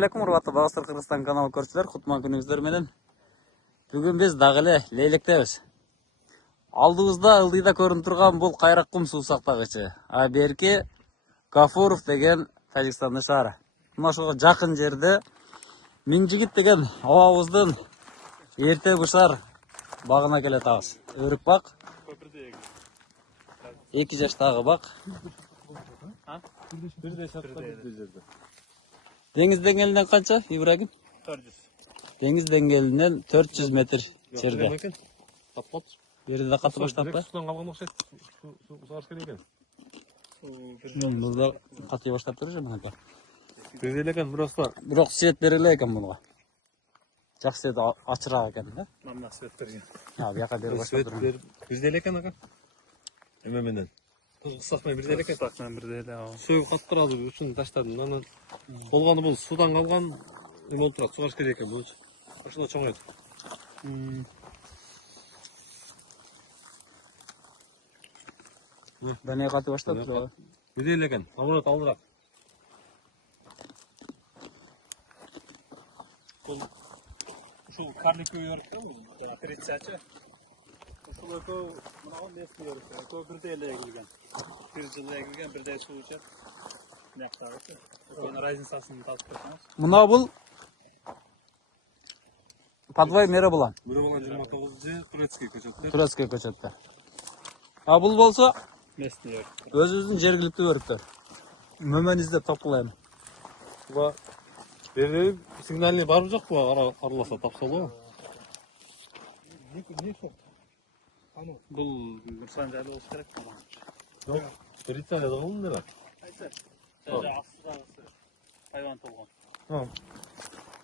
алейкум, урматтуу Багыстар Кыргызстан каналы көрүүчүлөр, кутман күнүңүздөр менен. Бүгүн биз дагы эле Лейлектебиз. Алдыбызда ылдыйда көрүнүп турган бул Кайраккум суу сактагычы. А берки Гафуров деген Тажикстандын шаары. Мына ошого жакын жерде Минжигит деген абабыздын эрте бышар багына келе атабыз. Өрүк бак. 2 жаштагы бак. Деңиз деңгээлинен канча, Ибрагим? 400. Деңиз деңгээлинен 400 метр жерде. Берде да каты баштап ба? Судан калган окшойт. Су сарыш керек экен. Мурда каты баштап тур же мынакей. Бирдей эле экен, Бирок свет бериле экен буга. Жакшы свет ачыраак экен да. Мына свет берген. Бияка бери баштап тур. Бирдей эле экен ага. Эме менен. Кысак менен бирдей эле экен. Кысак менен бирдей эле. Суу катып турат, үчүн таштадым. Анан болгону бул судан калган эме турат, су керек экен бул. Ошондо чоңойт. Дане каты баштап тур. Бирдей эле экен. Амурат алдыраак. Ушул карликовый өрүк да бул. 30-чы. Ушул экөө мына эски өрүк. Экөө бирдей эле эгилген. Бир жыл эгилген, бирдей суу ичет. Мактабы. Ошонун разницасын тапып көрсөңүз. Мына бул Подвай Мерабулан. Мерабулан 29 Турецкий көчөттөр. Турецкий көчөттөр. А бул болсо Местный өрүк. өзүбүздүн жергиликтүү өрүктөр. Мөмөн издеп тапкылайм. Буга берип сигнальный барып жок буга араласа тапса болобу? Бул Мурсан жайлы болуш керек мага. Жок, Турцияда болгон эле. Кайсы? Астыдагысы. Хайван толгон.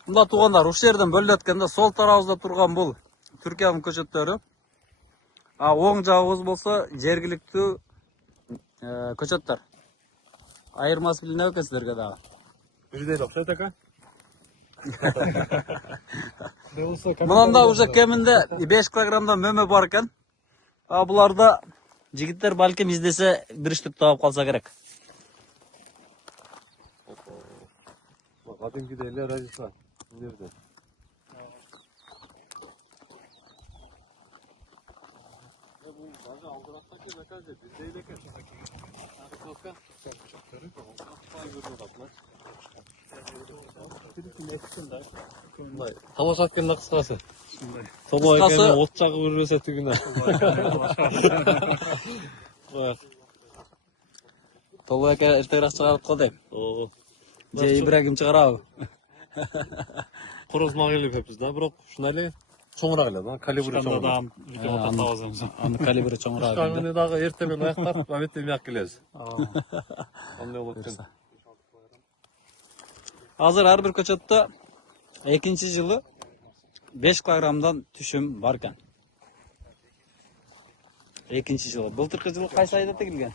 Мында туугандар, ушул жерден бөлүнүп өткөндө сол тарабыбызда турган бул Түркиянын көчөттөрү. А оң жагыбыз болсо жергиликтүү көчөттөр. Айырмасы билине экен силерге дагы. Бирдей эле окшойт экен. Мынанда уже кеминде 5 килограммдан мөмө бар экен. А буларда жигиттер балким издесе бир иштеп таап калса керек. Кадимкидей эле разница бул жерде. Бул даже алдыракта экен, бирдей эле экен. Талаш атканда кыскасы. Толо экени от жагып үрбөсө түгүнө. Толо эке эртегирээк чыгарып кой дейм. Же Ибрагим чыгарабы? Короз магылып кеппиз да, бирок ушундай эле чоңураак эле да, калибри чоңураак. Аны калибри чоңураак. Ушканы дагы эртең менен аяктап, абетте мияк келебиз. Кандай болот экен? Азыр ар бир көчөттө экинчи жылы 5 килограммдан түшүм бар экен. Экинчи жылы. Былтыркы жылы кайсы айда тегилген?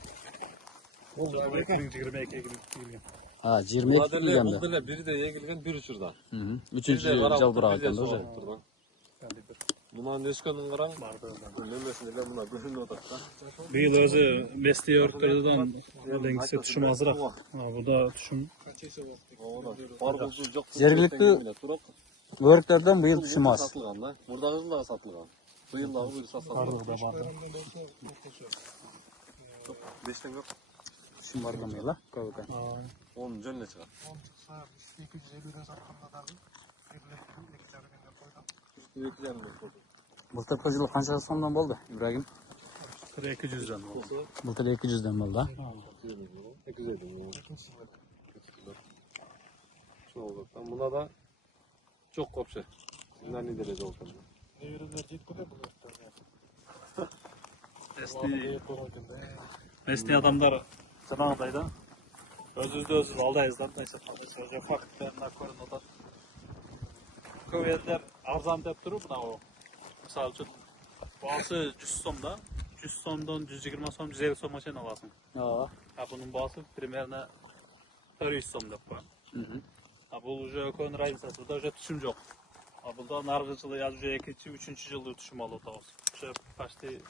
Бул 2022 тегилген. 22 тегилген. Бул деле бирдей эгилген бир учурда. Үчүнчү жалбырак экен да уже. Мунан өскөнүн караң, мөмөсүн эле мына көрүнүп атат да. Быйыл өзү местный өрүктөрдөн элеңгисе түшүм азыраак. Буда түшүм Жергиликтүү өрүктөрдөн быйыл түшүм аз. Сатылган да. Мурдагы жылы сатылган. Быйыл дагы буюрса сатылган. 5 тен көп. Түшүм бар экен быйыл, көп экен. 10 жөн эле чыгат. 250 сатканда дагы 2,5 Былтыркы жылы канча сомдон болду, Ибрагим? 200'den болду. Былтыр 200'den болду, а? 200. Мына да жок вообще. Сигнальный деле жок экен. нейрондар жетпей бұл өрттерге. Местный адамдар жанагыдай да. Өзүбүздү өзүбүз алдайбыз да, уже факттарына көрүнүп атат. Көп элдер арзан деп туруп, мына мисалы үчүн баасы 100 сом да. 100 сомдон 120 сом, 150 сомго чейин аласың. А бунун баасы примерно 400 сом деп коем. А бул уже экөөнүн разницасы, буда уже түшүм жок. А булда наркы жылы уже 2-3 жылы түшүм алып атабыз. Уже почти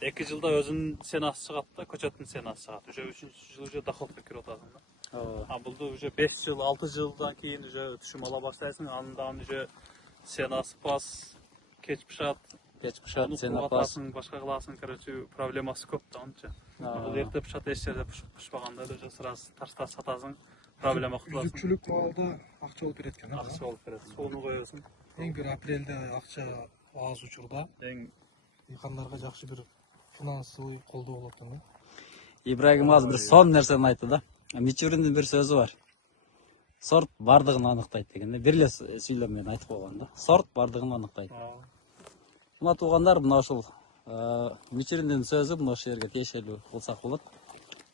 2 жылда өзүнүн ценасы чыгат да, көчөттүн ценасы чыгат. Уже 3 жыл уже доходко кирип атасың да. А бұл уже 5 жыл, 6 жылдан кейін уже түшім ала бастайсың. Андан уже сен асыпас, кеч пішат. Кеч пішат, Оны сен апас. қуатасың, башқа қыласың, короче, проблемасы көп та онша. Бұл ерте пішат, еш жерде пішпағанда уже сразу таштап сатасың, проблема құтыласың. Үзүкчүлүк маалда акча болуп берет экен. Ақша болып береді. Соны қоясың. Эң бир апрелде акча аз учурда Ең дыйкандарга жакшы бир финансылык колдоо болот экен. Ибрагим азыр бир сон нерсени айтты да. Мичуриндин бир сөзү бар. Сорт бардыгын аныктайт деген. Бир эле сүйлөм менен айтып койгон да. Сорт бардыгын аныктайт. Мына туугандар, мына ушул Мичуриндин сөзү мына ушул жерге тиешелүү кылсак болот.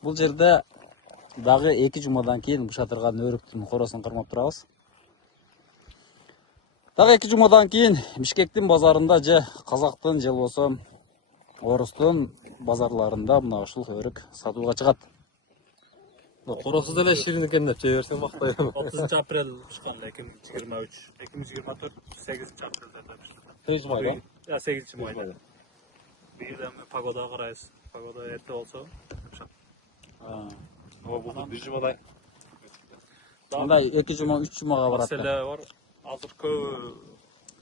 Бул жерде дагы 2 жумадан кийин бушатырган өрүктүн коросун кармап турабыз. Дагы 2 жумадан кийин Бишкектин базарында же Казактын же болбосо Орустун базарларында мына ушул өрүк сатууга чыгат. Коросу деле ширин экен деп жей берсең мактайм. 30 апрель пішқанда 2023, 2024, 8 апрелде пішті. 8 майда. 8 майда. Бүйірде погода қарайыз. Погода ерте болса, пішат. Бул бир жумадай. Мындай 2 жума, 3 жумага барат. Мәселе бар. Азыр көбі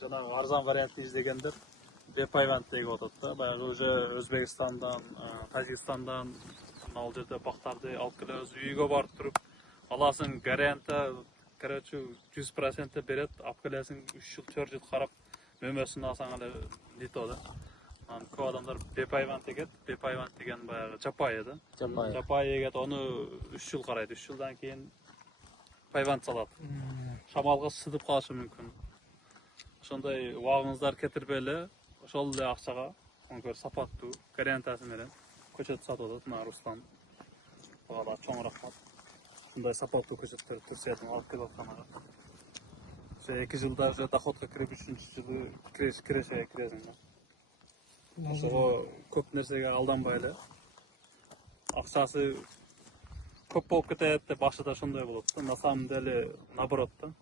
жаңағы арзан вариантты издегендер бепайвант деген отат да. Баягы уже Өзбекстандан, Тажикстандан ал жерде бактарды алып келебиз, үйгө барып туруп аласың, гарантия, короче, 100% берет, алып келесиң, 3 жыл, 4 жыл карап, мөмөсүн алсаң эле дито да. Көп адамдар бепайвант егет, бепайвант деген баягы жапайы да. Жапайы егет, оны 3 жыл карайт, 3 жылдан кийин пайвант салат. Шамалга сыдып калышы мүмкүн. Ошондой убагыңыздар кетирбели, ошол эле акчага, онкөр сапаттуу гарантиясы менен көчөт сатып атат, мына Руслан. Бала чоңураак калат. Ушундай сапаттуу көчөттөр түрсөтүп алып келип атканага. Ошо 2 жылда уже доходко кирип, 3-жылы киресиң да. Ошого көп нерсеге алданбай эле. Акчасы көп болуп кетет деп башында ошондой болот да. На самом деле наоборот да.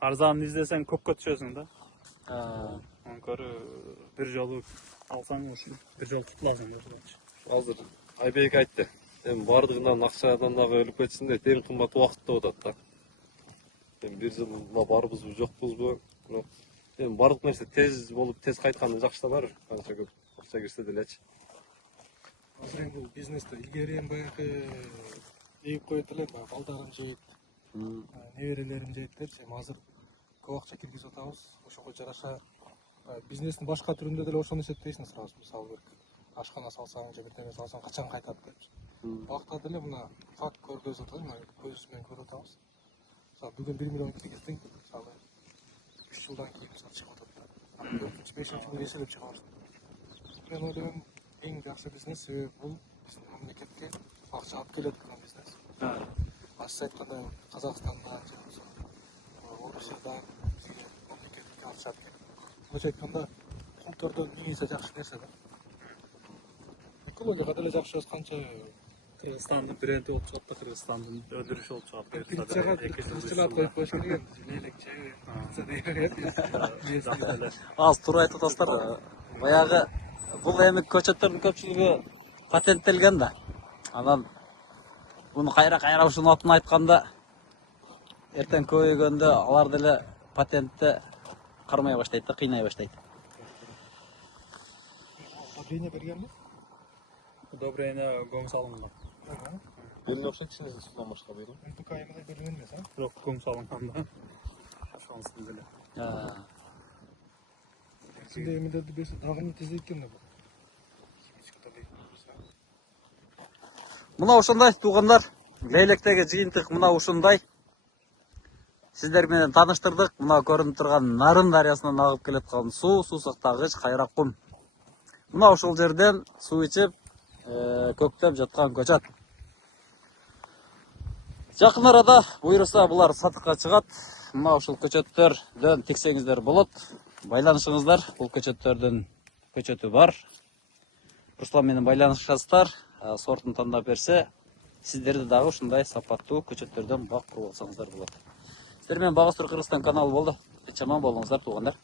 Арзан издесең көпкө түшөсүң да. Онкөрү бир жолу алсаң, ошо бир жолу тутуласың да. Азыр Айбек айтты. Эми бардыгынан акчадан дагы өлүп кетсин дейт. Эң кымбат убакыт деп атат да. Эми бир жылга барбызбы, жокпузбу? Бирок эми бардык нерсе тез болуп, тез кайтканы жакшы да бар. Канча көп акча кирсе делечи. Азыр эми бул бизнесте илгери эми баягы эгип коет элек, балдарым жейт, неберелерим жейт депчи, эми азыр көп акча киргизип атабыз. Ошого жараша бизнестин башка түрүндө деле ошону эсептейсиң сразу. Мисалы бир ашкана салсаң же бирдеме салсаң качан кайтат депчи. Бакта деле мына факт көргөзүп атат, мына көз менен көрүп атабыз. Мисалы бүгүн 1 миллион киргиздиң, мисалы 3 жылдан кийин чыгып атат да. 4-5 жыл эселеп чыга баштайт. Мен ойлойм, эң жакшы бизнес себеби бул биздин мамлекетке акча алып келет турган бизнес. Башка айтканда Казакстандан же Орусиядан бизге мамлекетке акча алып келет. Башка айтканда културдан эң эсе жакшы нерсе да. Экологияга деле жакшы канча Кыргызстандын бренди болуп чыгат да, Кыргызстандын өндүрүшү болуп чыгат. Кыргызчага коюп коюш керек. Лекче. Аз туура айтып атасыздар. Баягы бул эми көчөттөрдүн көпчүлүгү патенттелген да. Анан буну кайра ушунун атын айтканда эртең көбөйгөндө алар деле патентти кармай баштайт да, кыйнай баштайт. Одобрение бергенби? Одобрение көң салынган. Эмне окшойт сиз судан башка бuyurun. НПК эмне берилген эмес, а? Бирок көң салынган да. Ошонусун деле. Синде эмелерди берсе дагы не тездейт экен да бул. Мына ушундай туугандар, Лейлектеги жыйынтык мына ушундай. Сиздер менен тааныштырдык. Мына көрүнүп турган Нарын дарыясынан агып келаткан суусактагыч кайрак кум. Мына ушул жерден суу ичип, көктөп жаткан көчөт. Жакын арада буйруса булар сатыкка чыгат. Мына ушул көчөттөрдөн тиксеңиздер болот. Байланышыңыздар, бул көчөттөрдүн көчөтү бар. Руслан менен байланышасыздар. Сортун тандап берсе, сиздерди дагы ушундай сапаттуу көчөттөрдөн бак куруп алсаңыздар болот. Сиздер менен Багыстыр Кыргызстан каналы болду. Чаман болуңуздар туугандар.